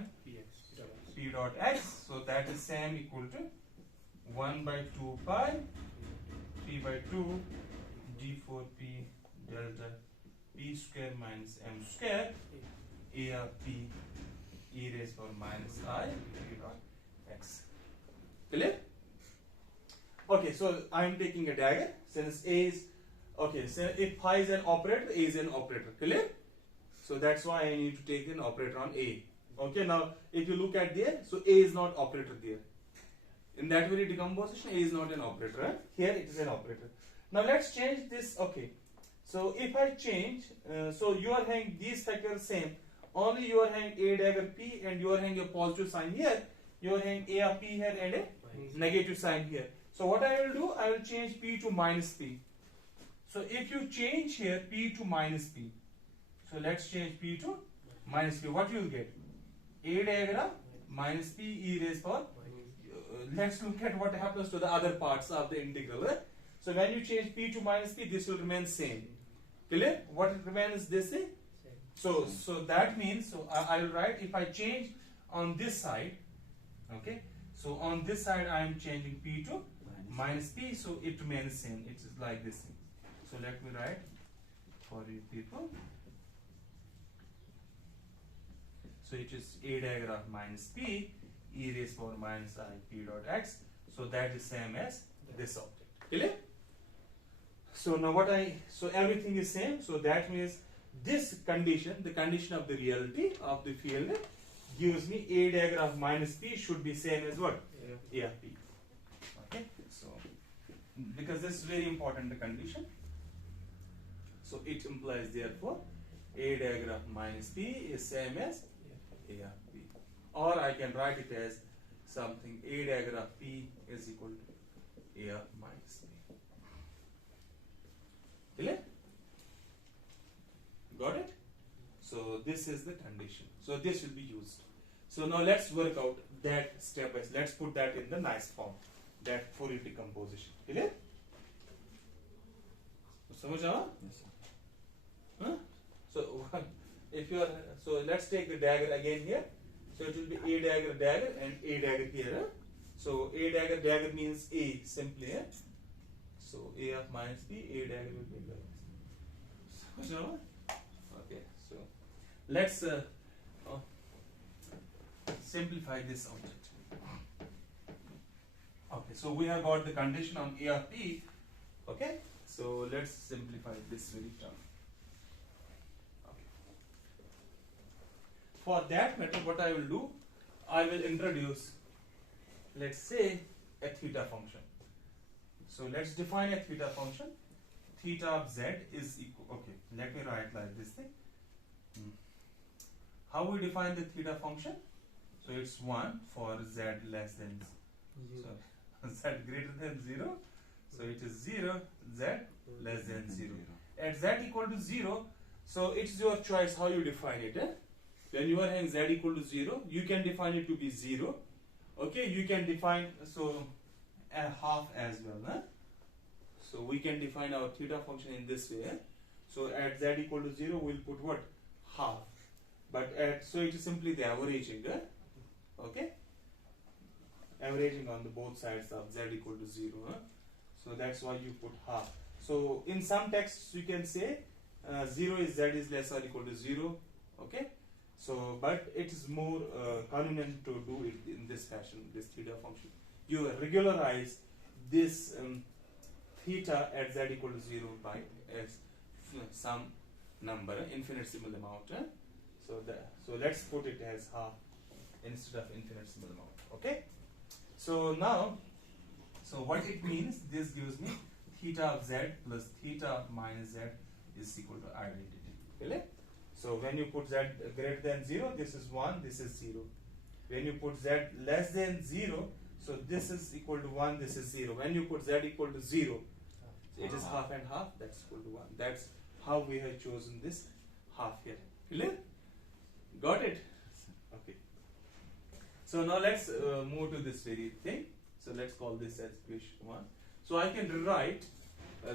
p dot x. So that is same equal to 1 by 2 pi 3 by 2 d4p delta p square minus m square a of p e raised power minus I p dot x. Clear? Okay, so I am taking a dagger since a is okay. So if phi is an operator, a is an operator. Clear? So that's why I need to take an operator on a. Okay, now if you look at there, so a is not operator there. In that very decomposition, a is not an operator. Right? Here it is an operator. Now let's change this. Okay, so if I change, so you are having these factors same. Only you are having a dagger p and you are having a positive sign here. You are having a of p here and a negative sign here. So what I will do, I will change p to minus p. So if you change here p to minus p, so let's change p to minus p. What you will get? A diagram minus p e raised power. Let's look at what happens to the other parts of the integral. Right? So when you change p to minus p, this will remain same. Clear? What remains this thing? So that means, so I will write, if I change on this side, okay, so on this side I am changing p to minus p, so it remains same. It is like this thing. So let me write for you people. So it is a diagram minus p e raised power minus I p dot x. So that is same as this object. Clear? So now so everything is same. So that means this condition, the condition of the reality of the field, gives me a diagram of minus p should be same as what? A of p. Okay, so because this is very important, the condition. So it implies therefore a diagram of minus p is same as a of p. Or I can write it as something a diagram of p is equal to a of minus p. Clear? Got it? So this is the condition. So this will be used. So now let's work out that step by step. Let's put that in the nice form. That Fourier decomposition. Clear? Samajh aa? Yes, sir. Huh? So if you are, so let's take the dagger again here. So it will be a dagger and a dagger here. Huh? So a dagger means a simply. Huh? So a of minus p, a dagger will be like this. Samajh aa? Okay, so let's simplify this object. Okay, so we have got the condition on a of p. Okay, so let's simplify this very term. Okay. For that matter, what I will do, I will introduce, let's say, a theta function. So let's define a theta function. Theta of z is equal. Okay, let me write like this thing. How we define the theta function? So it's 1 for z less than 0. So z greater than 0. So it is 0, z less than 0. At z equal to 0, so it's your choice how you define it. When you are having z equal to 0, you can define it to be 0. Okay, you can define so a half as well. Huh? So we can define our theta function in this way. So at z equal to 0, we'll put what? Half. But at, so it is simply the averaging. Okay? Averaging on the both sides of z equal to 0. So that's why you put half. So in some texts you can say 0 is z is less or equal to 0. Okay? So but it is more convenient to do it in this fashion, this theta function. You regularize this theta at z equal to 0 by some number, infinitesimal amount. So let's put it as half instead of infinitesimal amount. Okay? So now, so what it means, this gives me theta of z plus theta of minus z is equal to identity. Okay? So when you put z greater than 0, this is 1, this is 0. When you put z less than 0, so this is equal to 1, this is 0. When you put z equal to 0, it is half and half, that's equal to 1. That's how we have chosen this half here. Clear? Got it? Okay. So now let's move to this very thing. So let's call this as equation 1. So I can rewrite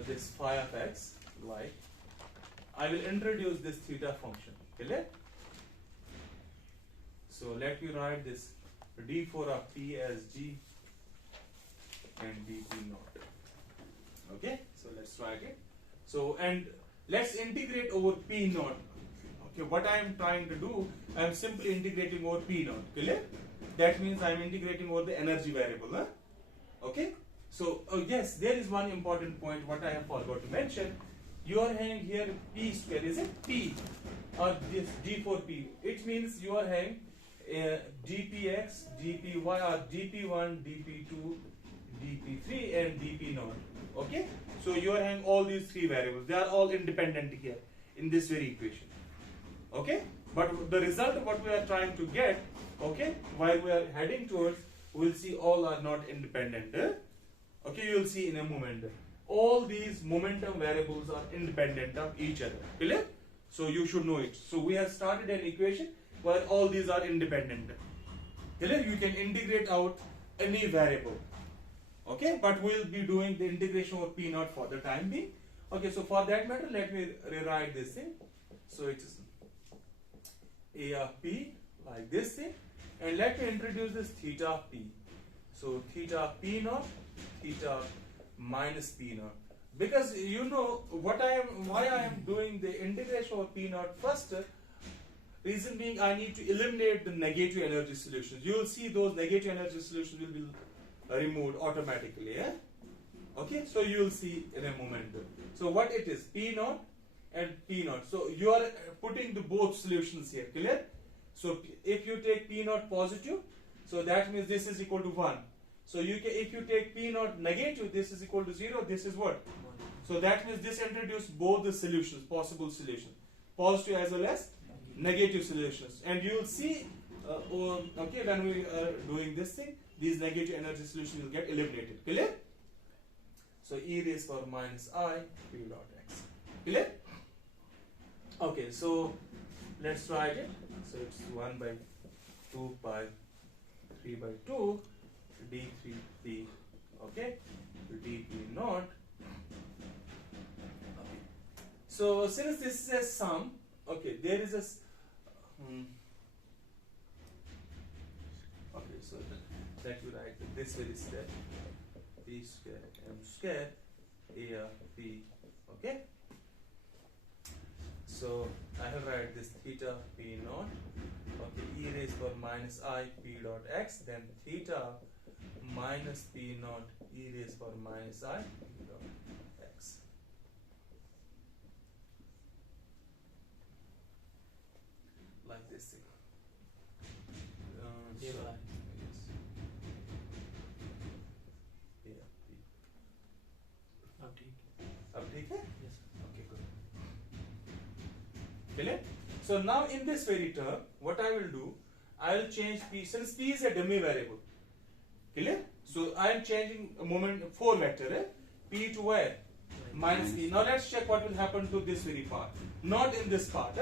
this phi of x like, I will introduce this theta function. Clear? So let me write this d4 of p as g and dp naught. Okay, so let's write it. So, and let's integrate over p naught. Okay, what I am trying to do, I am simply integrating over p naught. Clear? That means I am integrating over the energy variable. Huh? Okay, so yes, there is one important point what I have forgot to mention. You are having here p square, is it p or this d4p? It means you are having dpx, dpy or dp1, dp2, dp3 and dp naught. Okay, so you are having all these three variables. They are all independent here in this very equation. Okay, but the result of what we are trying to get, okay, while we are heading towards, we will see all are not independent. Okay, you will see in a moment. All these momentum variables are independent of each other. Clear? So you should know it. So we have started an equation where all these are independent. Clear? You can integrate out any variable. Okay, but we will be doing the integration of p naught for the time being. Okay, so for that matter, let me rewrite this thing. So it is a of p like this thing, and let me introduce this theta of p. So theta p naught, theta minus p naught. Because you know what why I am doing the integration of p naught first. Reason being, I need to eliminate the negative energy solutions. You will see those negative energy solutions will be removed automatically. Yeah? Okay, so you will see in a moment. So what it is, p naught and p naught. So you are putting the both solutions here. Clear? So if you take p naught positive, so that means this is equal to 1. So you can, if you take p naught negative, this is equal to 0. This is what? So that means this introduces both the solutions, possible solutions, positive as well as negative solutions. And you will see, okay, when we are doing this thing, these negative energy solutions will get eliminated. Clear? So e raised power minus I p dot x. Clear? Okay, so let's write it. So it's 1 by 2 pi 3 by 2 d3p, okay, dp naught. Okay. So since this is a sum, okay, there is a okay, so that you write this very step, p square m square a of p, okay. So I will write this theta p naught, okay, e raised power minus I p dot x, then theta minus p naught e raised power minus I p dot x. Like this thing. So, yes. Yeah, p. अब ठीक है? Yes. Okay, good. Clear? So now in this very term, what I will do, I will change p, since p is a dummy variable. Clear? So I am changing a moment 4 vector, p to where? Minus p. Now let's check what will happen to this very part. Not in this part.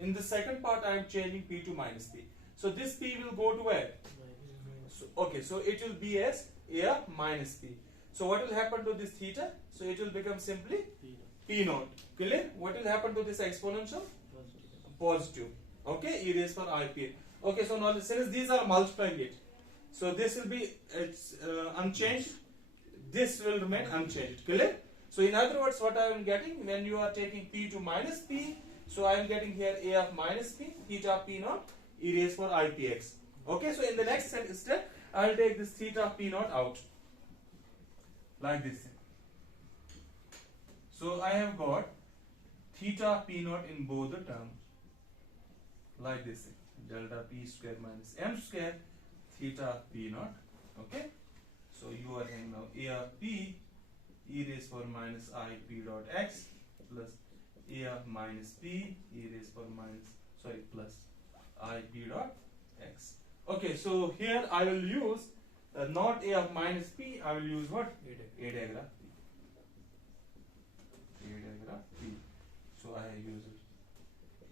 In the second part, I am changing p to minus p. So this p will go to where? So, okay, so it will be as a minus p. So what will happen to this theta? So it will become simply p naught. Clear? What will happen to this exponential? Positive. Okay, e raised power I p. Okay, so now since these are multiplying it, so this will be unchanged. This will remain unchanged. Clear? So in other words, what I am getting when you are taking p to minus p, so I am getting here a of minus p, theta p naught, e raised power I p x. Okay, so in the next step, I will take this theta p naught out like this. So I have got theta p naught in both the terms like this, delta p square minus m square theta p naught. Okay, so you are having now a of p e raised power minus I p dot x plus a of minus p e raised power plus I p dot x. Okay, so here I will use not a of minus p, I will use what? A diagram p. A diagram p. So I use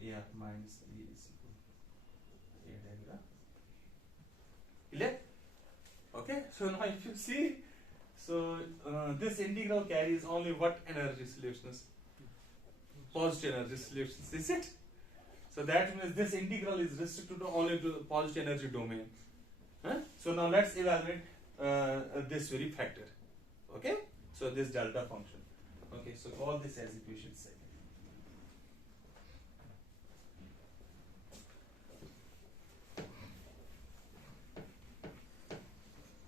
a of minus p is equal to a diagram. Clear? Okay, so now if you see, so this integral carries only what energy solutions? Positive energy solutions, is it? So that means this integral is restricted only to the positive energy domain. Huh? So now let's evaluate this very factor. Okay? So this delta function. Okay, so call this as equation 2.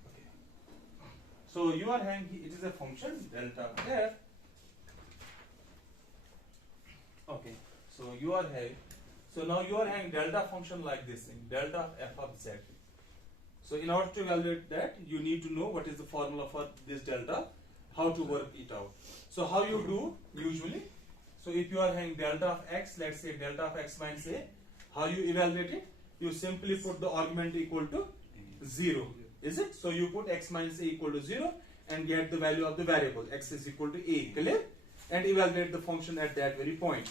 Okay. So you are having, it is a function delta f. Okay, so you are having, so now you are having delta function like this thing, delta f of z. So in order to evaluate that, you need to know what is the formula for this delta, how to work it out. So how you do usually? So if you are having delta of x, let's say delta of x minus a, how you evaluate it? You simply put the argument equal to 0, is it? So you put x minus a equal to 0 and get the value of the variable, x is equal to a, clear? And evaluate the function at that very point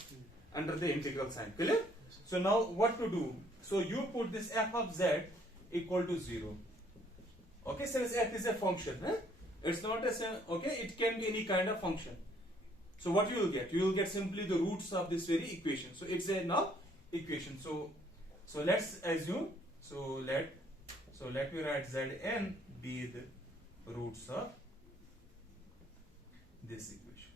under the integral sign, clear? So now what to do? So you put this f of z equal to 0. Okay, since f is a function, it's not a, okay, it can be any kind of function. So what you will get? You will get simply the roots of this very equation. So it's a now equation. So let's assume, so let me write zn be the roots of this equation.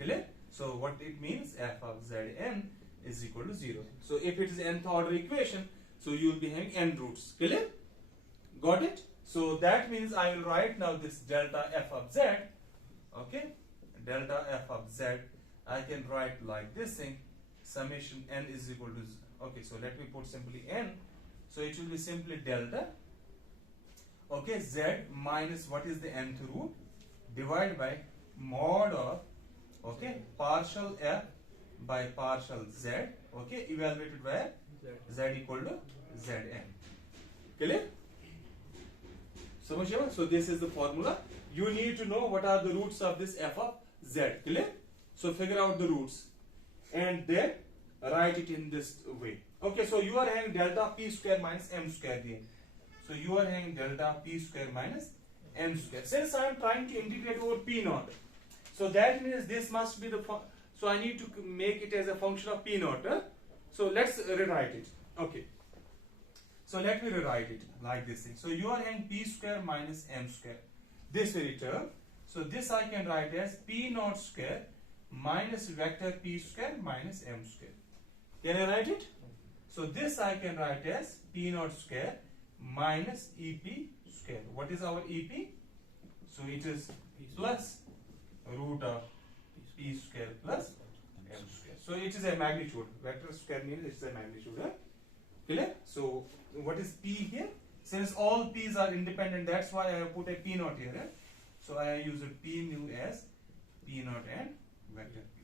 Clear? So what it means, f of zn is equal to 0. So if it is nth order equation, so you will be having n roots. Clear? Got it? So that means I will write now this delta f of z. Okay, delta f of z, I can write like this thing, summation n is equal to, okay, so let me put simply n. So it will be simply delta, okay, z minus what is the nth root divided by mod of, okay, partial f by partial z, okay, evaluated by z equal to zn. Clear? So this is the formula. You need to know what are the roots of this f of z. Clear? So figure out the roots and then write it in this way. Okay, so you are having delta p square minus m square here. So you are having delta p square minus m square. Since I am trying to integrate over p naught, so that means this must be the, so I need to make it as a function of p naught. So let's rewrite it. Okay. So let me rewrite it like this thing. So you are having p square minus m square, this very term. So this I can write as p naught square minus vector p square minus m square. Can I write it? So this I can write as p naught square minus ep square. What is our ep? So it is plus root of p square plus m square. So it is a magnitude. Vector square means it's a magnitude. Clear? So what is p here? Since all p's are independent, that's why I have put a p naught here. So I use a p mu as p naught and vector p.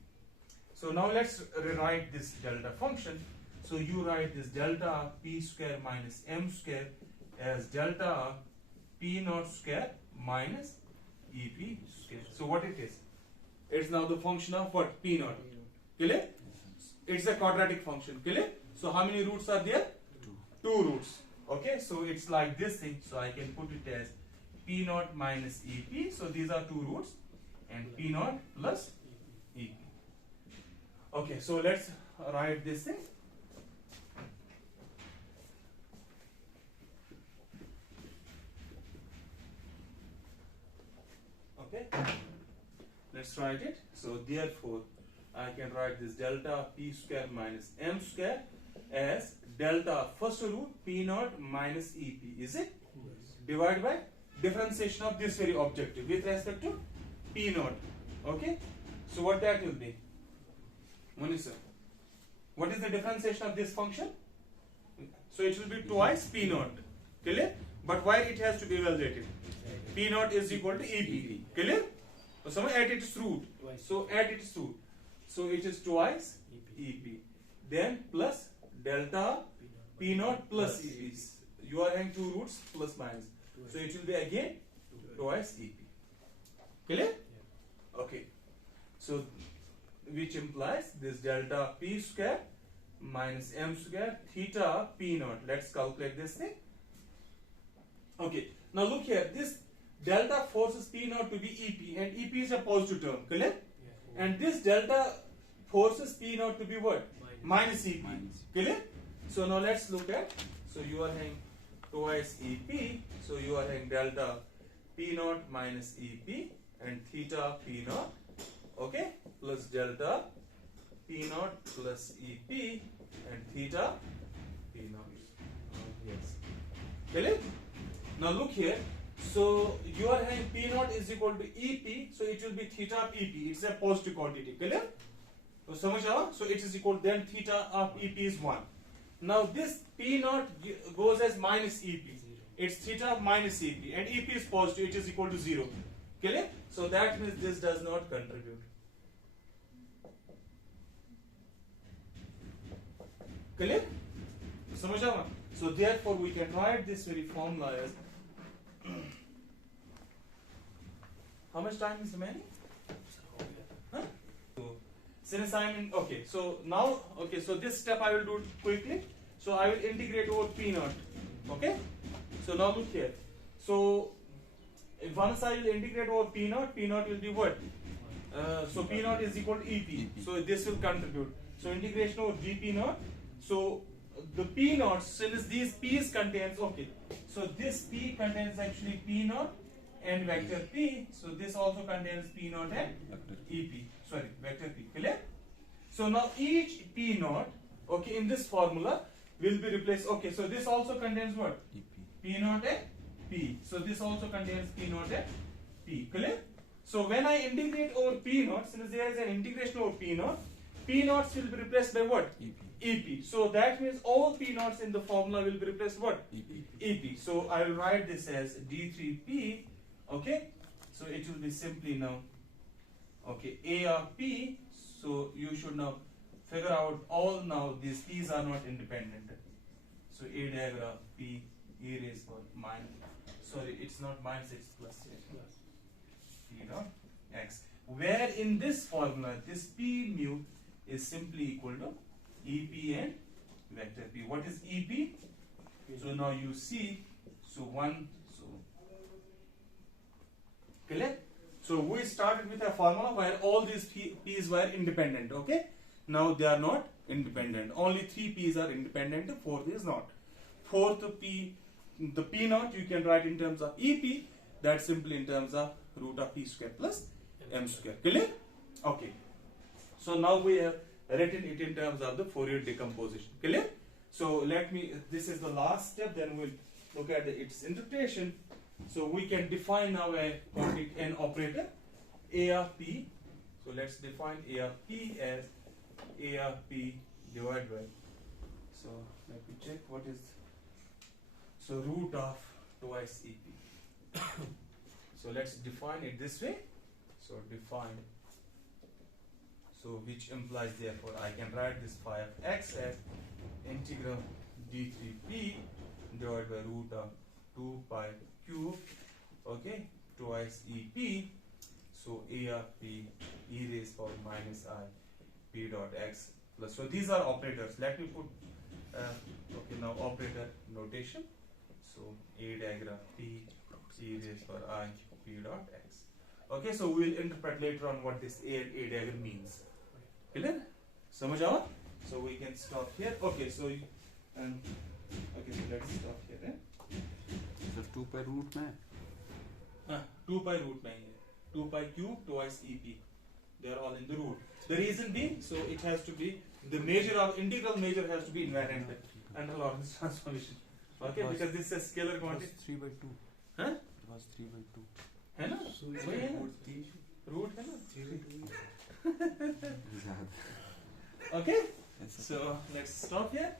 So now let's rewrite this delta function. So you write this delta p square minus m square as delta p naught square minus ep square. So what it is? It's now the function of what? P naught. Clear? It's a quadratic function. Clear? So how many roots are there? Two roots. Okay, so it's like this thing. So I can put it as p naught minus ep. So these are two roots, and p naught plus ep. Okay, so let's write this thing. Okay, let's write it. So therefore, I can write this delta p square minus m square as delta first root p naught minus ep, is it? Yes. Divided by differentiation of this very objective with respect to p naught. Okay, so what that will be? Manisha, what is the differentiation of this function? So it will be twice p naught. Clear? But why it has to be evaluated? P naught is equal to ep. Clear? So someone at its root. So at its root. so it is twice EP. Then plus delta P naught plus EP. You are having two roots plus minus. So it will be again twice EP. Clear? Okay. So which implies this delta P square minus M square theta P naught. Let's calculate this thing. Okay. Now look here. This delta forces P naught to be EP, and EP is a positive term. Clear? And this delta forces P naught to be what? Minus EP. Clear? So now let's look at. So you are having twice EP. So you are having delta P naught minus EP and theta P naught. Okay? Plus delta P naught plus EP and theta P naught. Yes. Clear? Now look here. So you are having P naught is equal to EP. So it will be theta of EP. It's a positive quantity. Clear? So it is equal, then theta of EP is 1. Now this P naught goes as minus EP. It's theta of minus EP, and EP is positive. It is equal to 0. Clear? So that means this does not contribute. Clear? So therefore we can write this very formula as how much time is remaining? Huh? So since I am in, okay, so now, okay, so this step I will do quickly. So I will integrate over P naught. Okay? So now look here. So if once I will integrate over P naught will be what? So P naught is equal to EP. So this will contribute. So integration over GP naught. So the P naught, since these P's contains, okay, so this P contains actually P naught and vector P. So this also contains P naught and EP. Sorry, vector P. Clear? So now each P naught, okay, in this formula will be replaced. Okay, so this also contains what? EP. P naught and P. So this also contains P naught and P. Clear? So when I integrate over P naught, since there is an integration over P naughts will be replaced by what? EP. EP. So that means all P naughts in the formula will be replaced what? EP. EP. So I will write this as D3P. Okay. So it will be simply now, okay, A of P. So you should now figure out all now these P's are not independent. So A diagram P E raised for minus. Sorry, it's not minus, it's plus. P dot X. Where in this formula this P mu is simply equal to EP and vector P. What is EP? So now you see, so one, so clear? So we started with a formula where all these P's were independent, okay? Now they are not independent. Only 3 P's are independent, 4th is not. 4th P, the P naught you can write in terms of EP, that's simply in terms of root of P square plus M square. Clear? Okay. So now we have written it in terms of the Fourier decomposition. Clear? So let me, this is the last step, then we'll look at its interpretation. So we can define now an operator, A of P. So let's define A of P as A of P divided by, so let me check what is, so root of twice EP. So let's define it this way. So define, so which implies therefore I can write this phi of x as integral d3p divided by root of 2 pi cube, okay, twice EP. So A of P e raised power minus I P dot x plus, so these are operators. Let me put okay, now operator notation. So A diagram P e raised power I P dot x. Okay, so we will interpret later on what this A diagram means. Clear? Samajh aa? So we can stop here. Okay, so okay, so let's stop here then. So 2 pi root mein? 2 pi root mein hai. 2 pi cube twice EP. They are all in the root. The reason being, so it has to be, the measure of integral measure has to be invariant under Lorentz transformation. Okay, because this is a scalar quantity. It was 3 by 2. Huh? It was 3 by 2. है ना? वही है ना? Root है ना? Okay, so let's stop here.